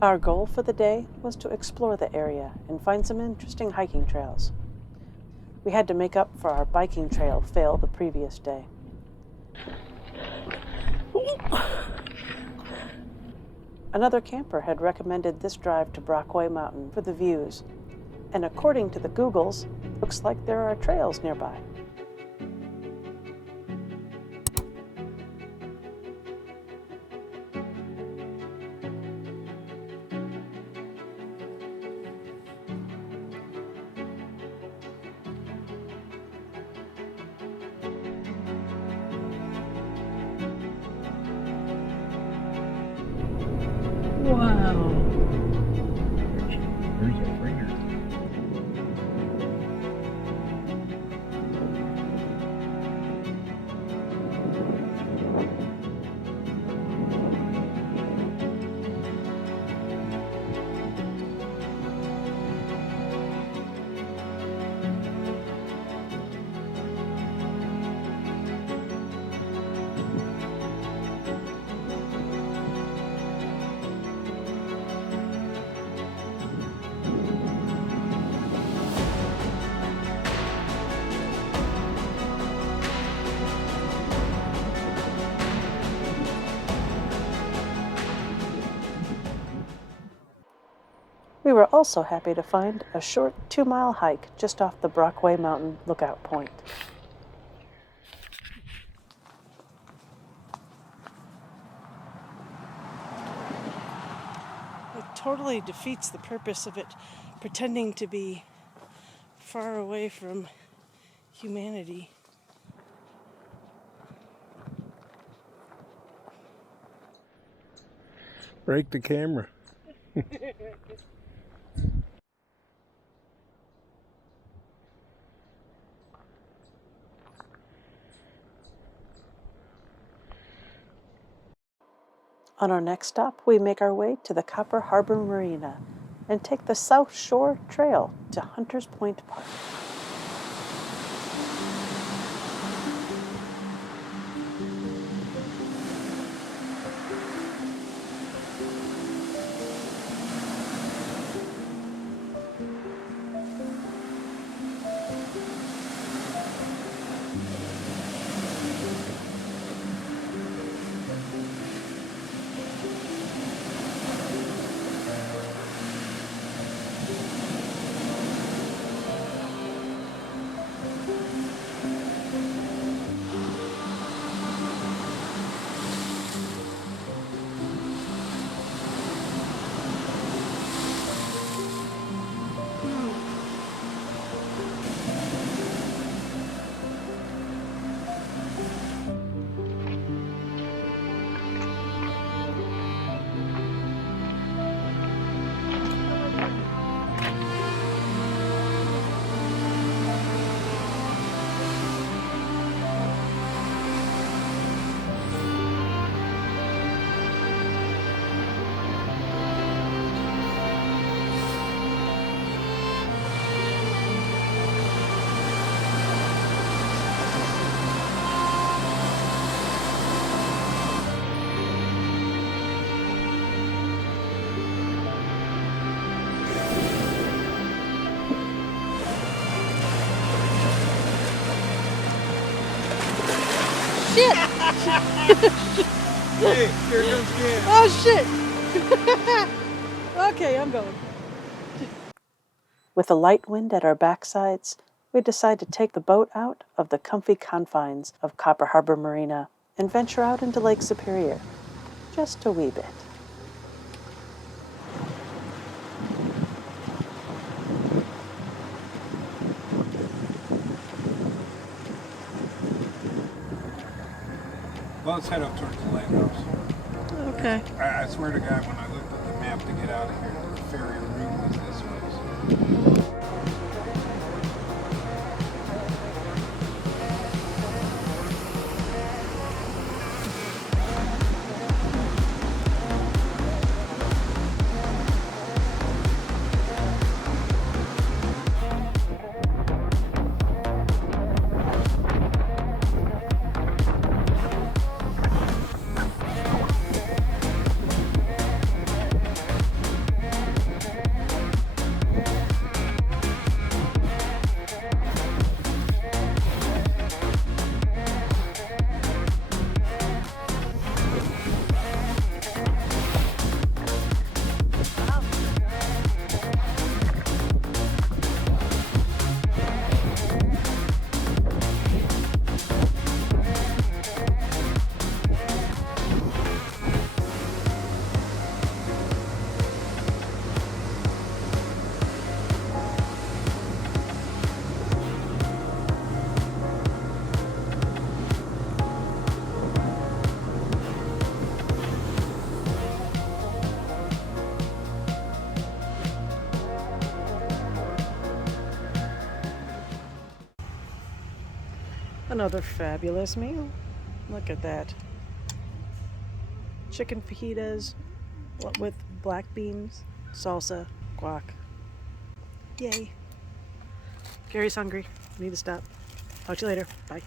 Our goal for the day was to explore the area and find some interesting hiking trails. We had to make up for our biking trail fail the previous day. Another camper had recommended this drive to Brockway Mountain for the views, and according to the Googles, looks like there are trails nearby. Wow. There's a finger. We were also happy to find a short 2-mile hike just off the Brockway Mountain lookout point. It totally defeats the purpose of it pretending to be far away from humanity. Break the camera. On our next stop, we make our way to the Copper Harbor Marina and take the South Shore Trail to Hunters Point Park. Shit! Hey, here comes Ken. Oh shit! Okay, I'm going. With a light wind at our backsides, we decide to take the boat out of the comfy confines of Copper Harbor Marina and venture out into Lake Superior. Just a wee bit. Well, let's head up towards the lighthouse. Okay. I swear to God, when I looked at the map to get out of here, the ferry route was this way. So. Another fabulous meal. Look at that. Chicken fajitas with black beans, salsa, guac. Yay. Gary's hungry. Need to stop. Talk to you later. Bye.